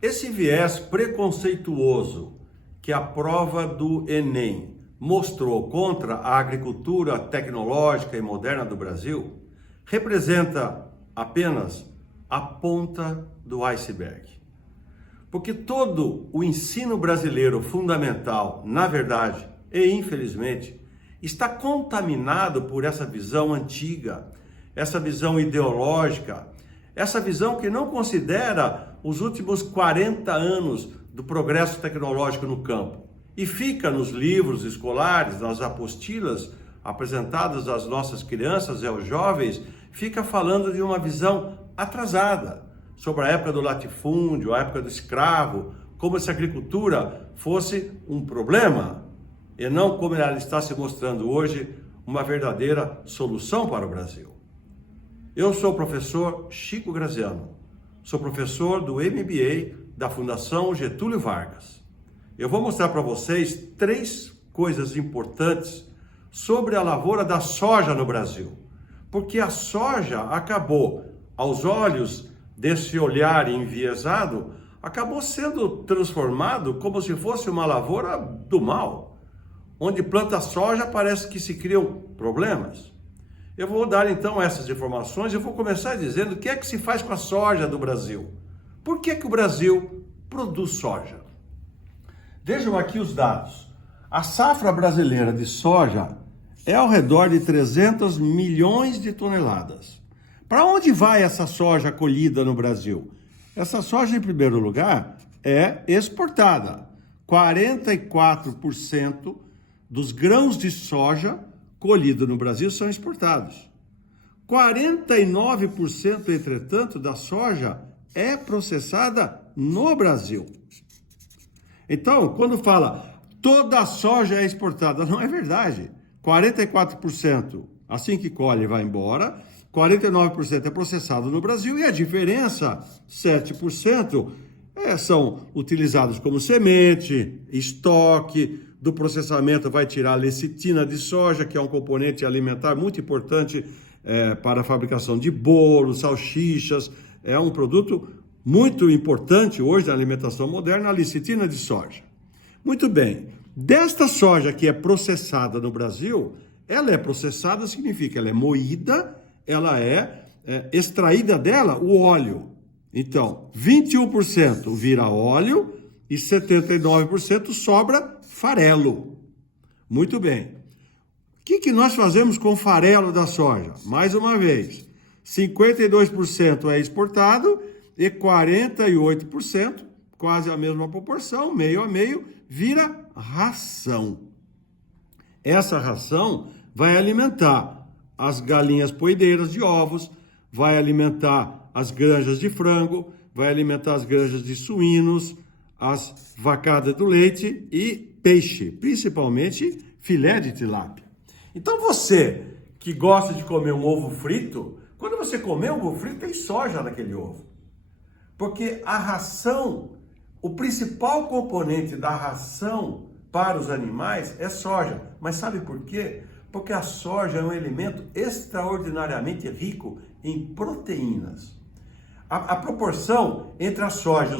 Esse viés preconceituoso que a prova do Enem mostrou contra a agricultura tecnológica e moderna do Brasil representa apenas a ponta do iceberg. Porque todo o ensino brasileiro fundamental, na verdade e infelizmente, está contaminado por essa visão antiga, essa visão ideológica, essa visão que não considera os últimos 40 anos do progresso tecnológico no campo e fica nos livros escolares, nas apostilas apresentadas às nossas crianças e aos jovens, fica falando de uma visão atrasada sobre a época do latifúndio, a época do escravo, como se a agricultura fosse um problema e não como ela está se mostrando hoje, uma verdadeira solução para o Brasil. Eu sou o professor Chico Graziano, sou professor do MBA da Fundação Getúlio Vargas. Eu vou mostrar para vocês 3 coisas importantes sobre a lavoura da soja no Brasil, porque a soja acabou, aos olhos desse olhar enviesado, acabou sendo transformado como se fosse uma lavoura do mal, onde planta soja parece que se criam problemas. Eu vou dar então essas informações e vou começar dizendo o que é que se faz com a soja do Brasil. Por que o Brasil produz soja? Vejam aqui os dados. A safra brasileira de soja é ao redor de 300 milhões de toneladas. Para onde vai essa soja colhida no Brasil? Essa soja, em primeiro lugar, é exportada. 44% dos grãos de soja colhidos no Brasil são exportados. 49%, entretanto, da soja é processada no Brasil. Então, quando fala toda a soja é exportada, não é verdade. 44% assim que colhe vai embora, 49% é processado no Brasil e a diferença, 7%, são utilizados como semente, estoque. Do processamento vai tirar a lecitina de soja, que é um componente alimentar muito importante para a fabricação de bolos, salsichas. É um produto muito importante hoje na alimentação moderna, a lecitina de soja. Muito bem, desta soja que é processada no Brasil, ela é processada, significa ela é moída, ela é extraída dela o óleo. Então, 21% vira óleo e 79% sobra farelo. Muito bem. O que nós fazemos com o farelo da soja? Mais uma vez, 52% é exportado e 48%, quase a mesma proporção, meio a meio, vira ração. Essa ração vai alimentar as galinhas poedeiras de ovos, vai alimentar as granjas de frango, vai alimentar as granjas de suínos, as vacadas do leite e peixe, principalmente filé de tilápia. Então você que gosta de comer um ovo frito, quando você comer um ovo frito, tem soja naquele ovo. Porque a ração, o principal componente da ração para os animais é soja. Mas sabe por quê? Porque a soja é um alimento extraordinariamente rico em proteínas. A proporção entre a soja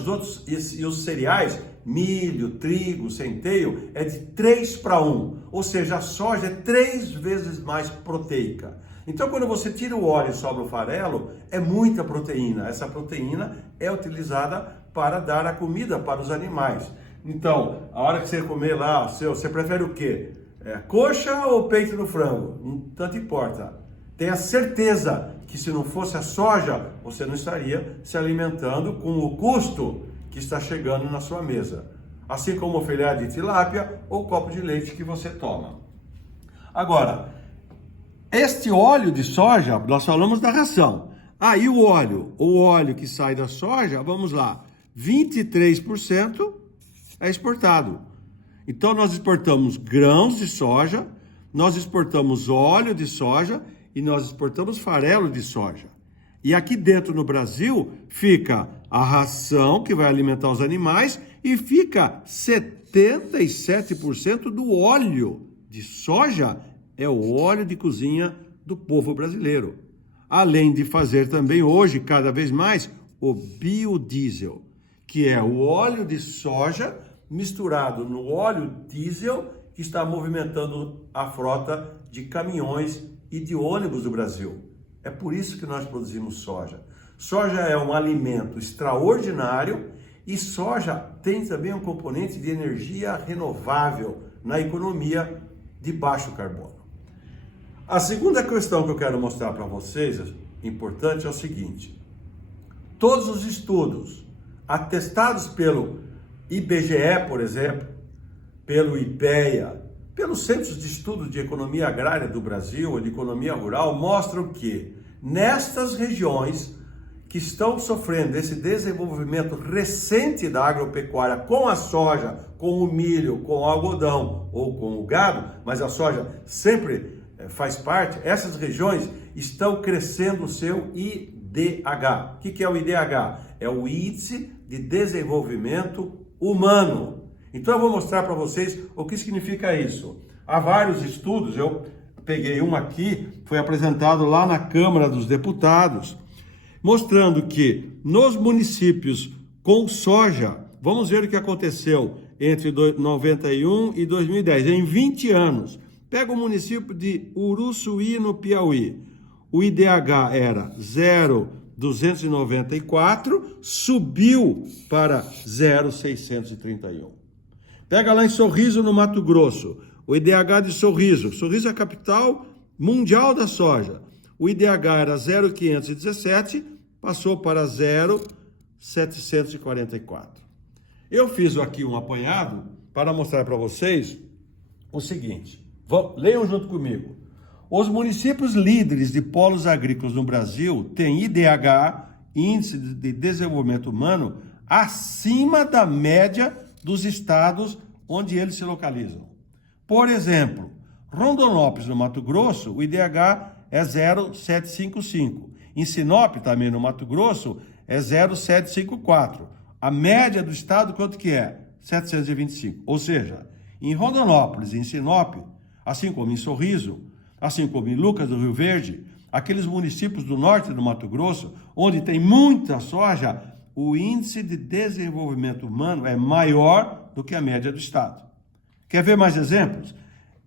e os cereais, milho, trigo, centeio, é de 3:1. Ou seja, a soja é 3 vezes mais proteica. Então, quando você tira o óleo e sobra o farelo, é muita proteína. Essa proteína é utilizada para dar a comida para os animais. Então, a hora que você comer lá, você prefere o quê? Coxa ou peito no frango? Não tanto importa. Tenha certeza que se não fosse a soja, você não estaria se alimentando com o custo que está chegando na sua mesa. Assim como o filé de tilápia ou o copo de leite que você toma. Agora, este óleo de soja, nós falamos da ração. E o óleo que sai da soja, vamos lá, 23% é exportado. Então nós exportamos grãos de soja, nós exportamos óleo de soja e nós exportamos farelo de soja. E aqui dentro no Brasil fica a ração que vai alimentar os animais e fica 77% do óleo de soja é o óleo de cozinha do povo brasileiro. Além de fazer também hoje, cada vez mais, o biodiesel, que é o óleo de soja misturado no óleo diesel que está movimentando a frota de caminhões e de ônibus do Brasil. É por isso que nós produzimos soja. Soja é um alimento extraordinário e soja tem também um componente de energia renovável na economia de baixo carbono. A segunda questão que eu quero mostrar para vocês, importante, é o seguinte: todos os estudos atestados pelo IBGE, por exemplo, pelo IPEA, pelos Centros de Estudos de Economia Agrária do Brasil ou de Economia Rural, mostram que nestas regiões que estão sofrendo esse desenvolvimento recente da agropecuária com a soja, com o milho, com o algodão ou com o gado, mas a soja sempre faz parte, essas regiões estão crescendo o seu IDH. O que é o IDH? É o Índice de Desenvolvimento Humano. Então eu vou mostrar para vocês o que significa isso. Há vários estudos, eu peguei um aqui, foi apresentado lá na Câmara dos Deputados, mostrando que nos municípios com soja, vamos ver o que aconteceu entre 91 e 2010, em 20 anos. Pega o município de Uruçuí, no Piauí. O IDH era 0,294, subiu para 0,631. Pega lá em Sorriso, no Mato Grosso. O IDH de Sorriso. Sorriso é a capital mundial da soja. O IDH era 0,517, passou para 0,744. Eu fiz aqui um apanhado para mostrar para vocês o seguinte. Leiam junto comigo. Os municípios líderes de polos agrícolas no Brasil têm IDH, Índice de Desenvolvimento Humano, acima da média dos estados onde eles se localizam. Por exemplo, Rondonópolis, no Mato Grosso, o IDH é 0,755. Em Sinop, também no Mato Grosso, é 0,754. A média do estado, quanto que é? 725. Ou seja, em Rondonópolis e em Sinop, assim como em Sorriso, assim como em Lucas do Rio Verde, aqueles municípios do norte do Mato Grosso, onde tem muita soja, o índice de desenvolvimento humano é maior do que a média do estado. Quer ver mais exemplos?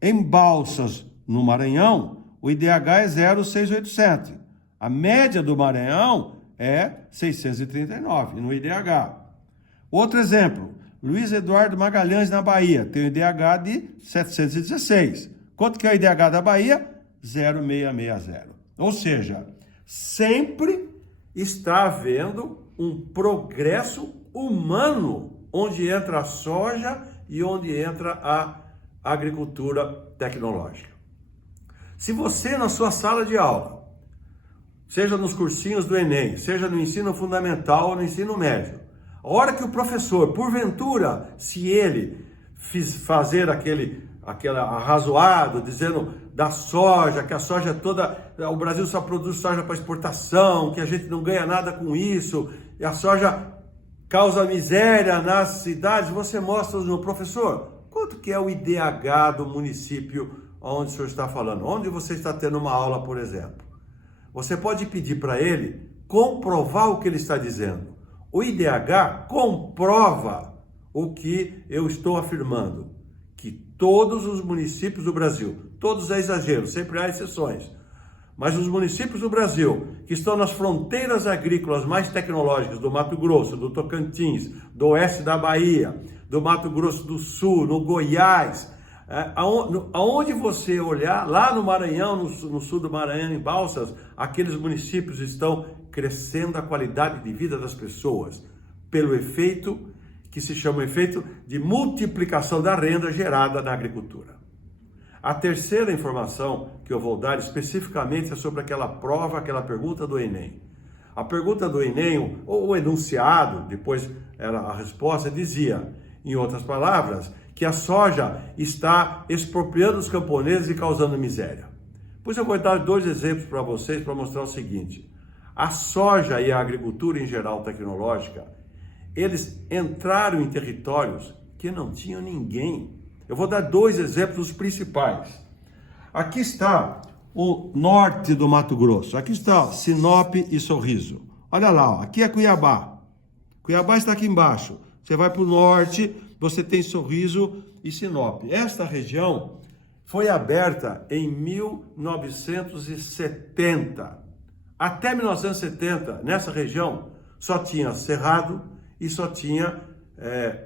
Em Balsas, no Maranhão, o IDH é 0,687. A média do Maranhão é 639 no IDH. Outro exemplo, Luiz Eduardo Magalhães, na Bahia, tem o IDH de 716. Quanto que é o IDH da Bahia? 0,660. Ou seja, sempre está havendo um progresso humano onde entra a soja e onde entra a agricultura tecnológica. Se você, na sua sala de aula, seja nos cursinhos do Enem, seja no ensino fundamental ou no ensino médio, a hora que o professor, porventura, se ele fazer aquele arrazoado, dizendo da soja, que a soja toda, o Brasil só produz soja para exportação, que a gente não ganha nada com isso, e a soja causa miséria nas cidades, você mostra no professor, quanto que é o IDH do município onde o senhor está falando, onde você está tendo uma aula, por exemplo. Você pode pedir para ele comprovar o que ele está dizendo. O IDH comprova o que eu estou afirmando, que todos os municípios do Brasil, todos é exagero, sempre há exceções, mas os municípios do Brasil que estão nas fronteiras agrícolas mais tecnológicas do Mato Grosso, do Tocantins, do oeste da Bahia, do Mato Grosso do Sul, no Goiás, aonde você olhar, lá no Maranhão, no sul do Maranhão, em Balsas, aqueles municípios estão crescendo a qualidade de vida das pessoas, pelo efeito que se chama efeito de multiplicação da renda gerada na agricultura. A terceira informação que eu vou dar especificamente é sobre aquela prova, aquela pergunta do Enem. A pergunta do Enem, ou o enunciado, depois era a resposta, dizia, em outras palavras, que a soja está expropriando os camponeses e causando miséria. Pois eu vou dar 2 exemplos para vocês para mostrar o seguinte. A soja e a agricultura em geral tecnológica, eles entraram em territórios que não tinham ninguém. Eu vou dar 2 exemplos principais. Aqui está o norte do Mato Grosso. Aqui está Sinop e Sorriso. Olha lá, aqui é Cuiabá. Cuiabá está aqui embaixo. Você vai para o norte, você tem Sorriso e Sinop. Esta região foi aberta em 1970. Até 1970, nessa região, só tinha cerrado e só tinha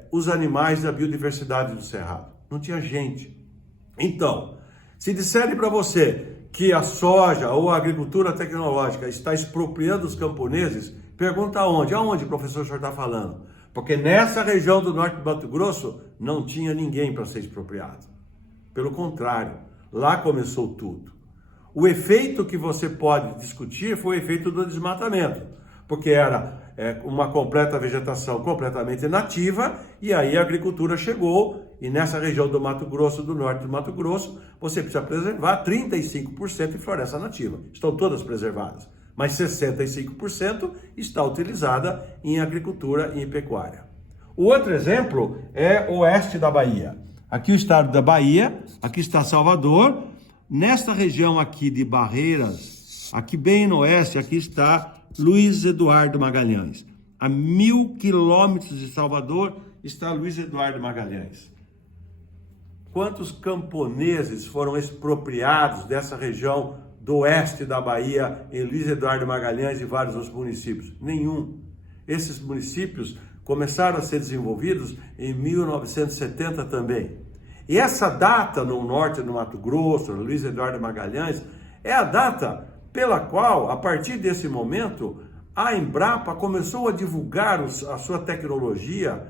os animais da biodiversidade do cerrado. Não tinha gente. Então, se disserem para você que a soja ou a agricultura tecnológica está expropriando os camponeses, pergunta aonde? Aonde, professor, o senhor está falando? Porque nessa região do norte do Mato Grosso não tinha ninguém para ser expropriado. Pelo contrário, lá começou tudo. O efeito que você pode discutir foi o efeito do desmatamento, porque era uma completa vegetação completamente nativa, e aí a agricultura chegou, e nessa região do Mato Grosso, do norte do Mato Grosso, você precisa preservar 35% de floresta nativa. Estão todas preservadas, mas 65% está utilizada em agricultura e em pecuária. O outro exemplo é o oeste da Bahia. Aqui o estado da Bahia, aqui está Salvador. Nesta região aqui de Barreiras, aqui bem no oeste, aqui está Luiz Eduardo Magalhães. A 1.000 quilômetros de Salvador está Luiz Eduardo Magalhães. Quantos camponeses foram expropriados dessa região do oeste da Bahia, em Luiz Eduardo Magalhães e vários outros municípios? Nenhum. Esses municípios começaram a ser desenvolvidos em 1970 também. E essa data no norte do Mato Grosso, Luiz Eduardo Magalhães, é a data pela qual, a partir desse momento, a Embrapa começou a divulgar a sua tecnologia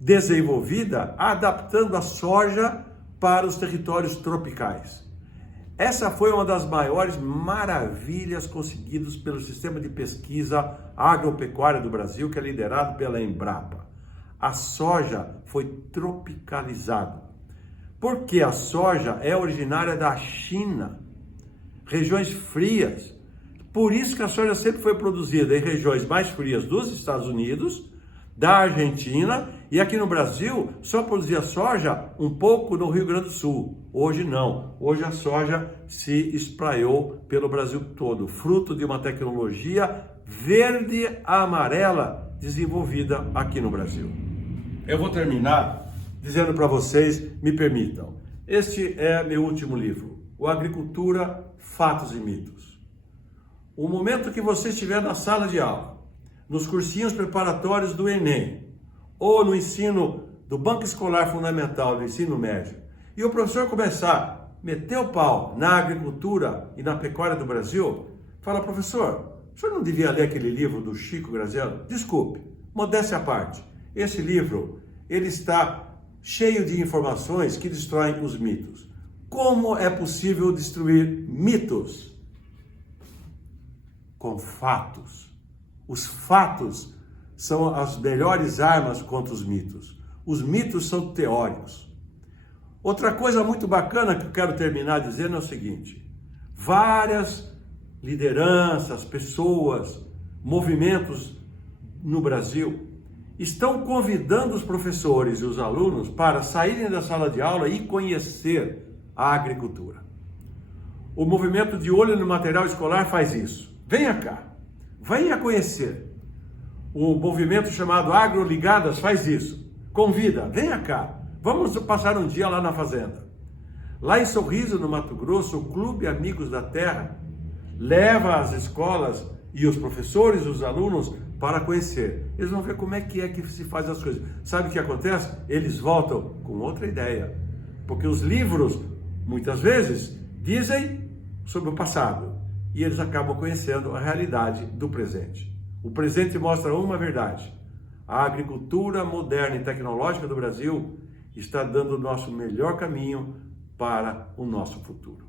desenvolvida, adaptando a soja para os territórios tropicais. Essa foi uma das maiores maravilhas conseguidas pelo sistema de pesquisa agropecuária do Brasil, que é liderado pela Embrapa. A soja foi tropicalizada, porque a soja é originária da China, regiões frias. Por isso que a soja sempre foi produzida em regiões mais frias dos Estados Unidos, da Argentina, e aqui no Brasil só produzia soja um pouco no Rio Grande do Sul. Hoje não. Hoje a soja se espraiou pelo Brasil todo, fruto de uma tecnologia verde-amarela desenvolvida aqui no Brasil. Eu vou terminar dizendo para vocês, me permitam, este é meu último livro, O Agricultura, Fatos e Mitos. O momento que você estiver na sala de aula, nos cursinhos preparatórios do Enem, ou no ensino do Banco Escolar Fundamental, do ensino médio, e o professor começar a meter o pau na agricultura e na pecuária do Brasil, fala, professor, o senhor não devia ler aquele livro do Chico Graziano? Desculpe, modéstia à parte, esse livro, ele está cheio de informações que destroem os mitos. Como é possível destruir mitos? Com fatos. Os fatos são as melhores armas contra os mitos. Os mitos são teóricos. Outra coisa muito bacana que eu quero terminar dizendo é o seguinte: várias lideranças, pessoas, movimentos no Brasil estão convidando os professores e os alunos para saírem da sala de aula e conhecer a agricultura. O movimento de Olho no Material Escolar faz isso. Venha cá, venha conhecer. O movimento chamado Agroligadas faz isso. Convida, venha cá, vamos passar um dia lá na fazenda. Lá em Sorriso, no Mato Grosso, o Clube Amigos da Terra leva as escolas e os professores e os alunos para conhecer. Eles vão ver como é que se faz as coisas. Sabe o que acontece? Eles voltam com outra ideia. Porque os livros, muitas vezes, dizem sobre o passado. E eles acabam conhecendo a realidade do presente. O presente mostra uma verdade. A agricultura moderna e tecnológica do Brasil está dando o nosso melhor caminho para o nosso futuro.